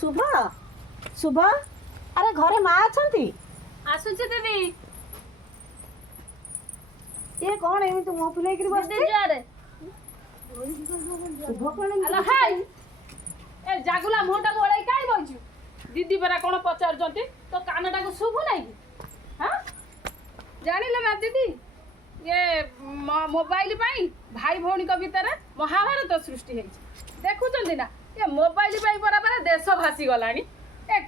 शुभ शुभ अरे घरे माँ अच्छा आसुची दीदी ये कौन है तू मुँह फुलाई दीदी जारे शुभ कौन हेलो हाय ए जागुला मुहटा बोलाई काई बइछु दीदी परा कोन पचारजंती तो कानटा को शुभ नाही हां जानिले ना दीदी ये मोबाइल पाई भाई भौणी को भीतर महाभारत सृष्टि है देखुचंदी ना ये मोबाइल पाई बराबर देश भासी गलानी ए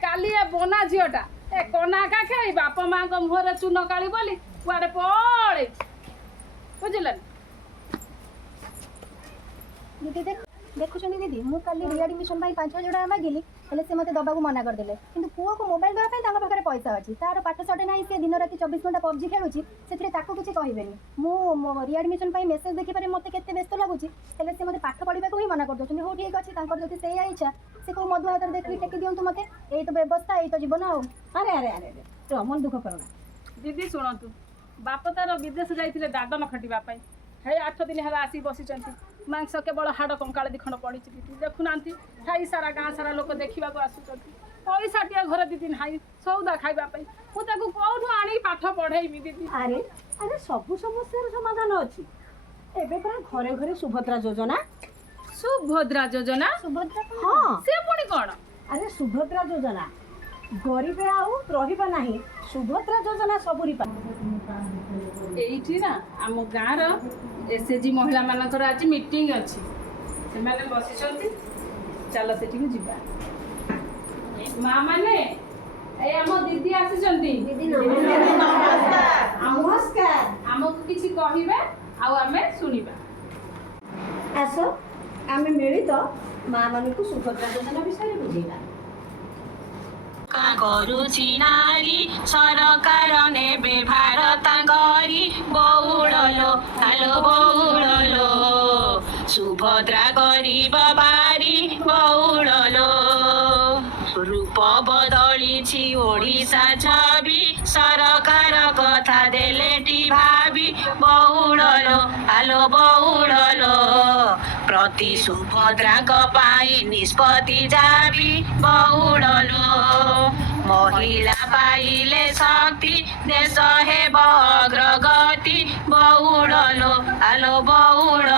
काली ए बोना झियोटा ए कोना का खाई बाप मां को मुहर चून काली बोली कुआडे पड़े बुझलन दीदी देखुं दीदी मुझे काली रिएडमिशन 5,000 टका मागिली हेल्ले से मत दबा मना करदे कि पुओ को मोबाइल देवा पाखे पैसा अच्छी तार पाठ सटे ना सी दिन राति 24 घंटा पबजी खेलुची से किसी कहे मु रिएडमिशन मेसेज देखिपारे मत के व्यस्त लगुच हेल्ले से मत पाठ पढ़ा ही मना कर दौरान हो ठीक अच्छे जब से इच्छा से कौ मधु हाथ देखिए टेकी दिंतु मत यही तो व्यवस्था यही तो जीवन आउ अरे अरे अरे तो मन दुख करना दीदी शुणु बाप तार विदेश जाइए दादन खटिया हे 8 दिन है आसी बसी मांस केवल हाड़ कंकाल दिखण पड़ी दीदी देखुना हाई सारा गाँ सारा लोक देखा आसुँच पैसा टे घर दीदी ना सौदा खावाई मुझे कौन आनी पाठ पढ़ेमी दीदी अरे अरे सब समस्या समाधान अच्छी एबे पर घरे घरे सुभद्रा योजना सुभद्रा योजना सुभद्रा हाँ से पुणी कौन अरे सुभद्रा योजना गरीब आउ रहिबा नाही सुभद्रा योजना सबुरी पा एठी ना आम गाँव एसएचजी महिला मानकर आज मीटिंग अच्छी से बसी चल से जीवा माँ मैंने आम दीदी आसी नमस्कार आमको किसी कहबे आमे सुनिबा आस आमे मिलित माँ मानकु सुभद्रा योजना विषय बुझेगा କରୁଛି ନାରୀ ସରକାର ନେବେ ଭାରତ କରି ବହୁଳ ହାଲୋ ବହୁଳ ସୁଭଦ୍ରା ଗରିବ ବାରି ବହୁଳ ରୂପ ବଦଳିଛି ଓଡ଼ିଶା ଛବି ସରକାର କଥା ଦେଲେଟି ଭାବି ବହୁଳ ହାଲୋ ବହୁଳ ପ୍ରତି ସୁଭଦ୍ରାଙ୍କ ପାଇଁ ନିଷ୍ପତ୍ତି ଯାବି ବହୁଳ महिला पाइले शक्ति देश हेब अग्रगति बहुल हालो बहुल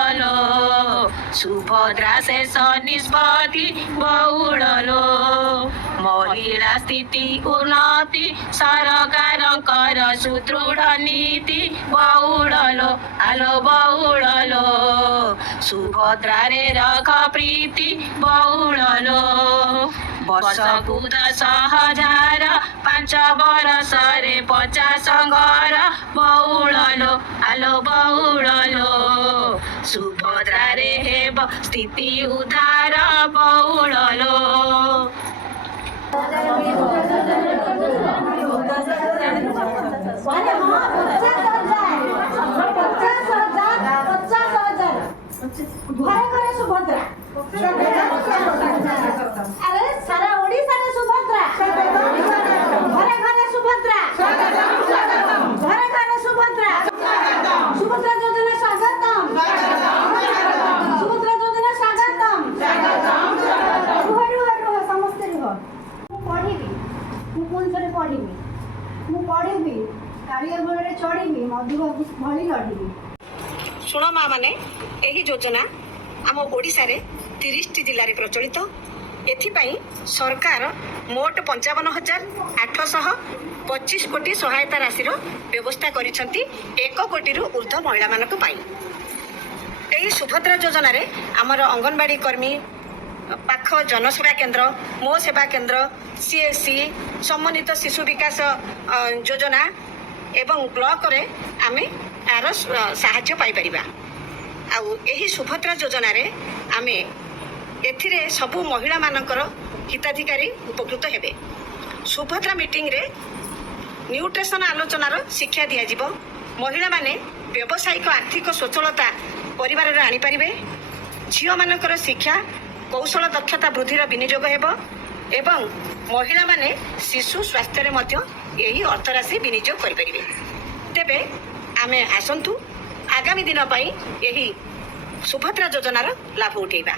सुभद्रा शेष निष्पत्ति बहुल महिला स्थिति उन्नति सरकारଙ୍କର सुदृढ नीति बहुल हालो बहुल सुभद्रा रे रख प्रीति बहुल वर्षकु 10,000 5 बरसरे 50 घर बहुल हालो बहुल सुभद्रा रे हेब स्थिति उद्धार बहुल घरे घरे सुभद्रा अरे सारा ओडिसा रे सुभद्रा घरे घरे सुभद्रा घरे घरे सुभद्रा सुभद्रा योजना स्वागतम सुभद्रा योजना स्वागतम रुह समस्ते रुह पढ़ी कौन थे पढ़ी पढ़ी कालिया बड़े चढ़ी मधु भली लड़ी शुण माँ मैंने यही योजना आम ओडिशा रे 30 जिले में प्रचलित एथिपाई सरकार मोट 55,825 कोटी सहायता राशि व्यवस्था करिसेंती 1 कोटी ऊर्ध्व महिला मानक पाई यही सुभद्रा योजना रे आमर अंगनवाड़ी कर्मी पाख जनसेवा केन्द्र मो सेवा केन्द्र सीएससी सम्मानित शिशु विकास योजना एवं ब्लॉक रे आमे आर साहाय्य पाई परिबा आउ यही सुभद्रा योजना रे आमे एथिरे सबु महिला मानकर हिताधिकारी उपकृत हेबे सुभद्रा मीटिंग रे न्यूट्रिशन आलोचनार शिक्षा दिया जिवो महिला माने व्यावसायिक आर्थिक स्वच्छलता परिवार रे आनी परिबे झियो मानकर शिक्षा कौशल दक्षता वृद्धिर विनियोग हेबो एवं महिला माने शिशु स्वास्थ्य रे मध्य यही अर्थराशि विनियोग करि परिबे तेबे आमे आसंतु आगामी दिन पाई यही सुभद्रा योजनार लाभ उठेबा।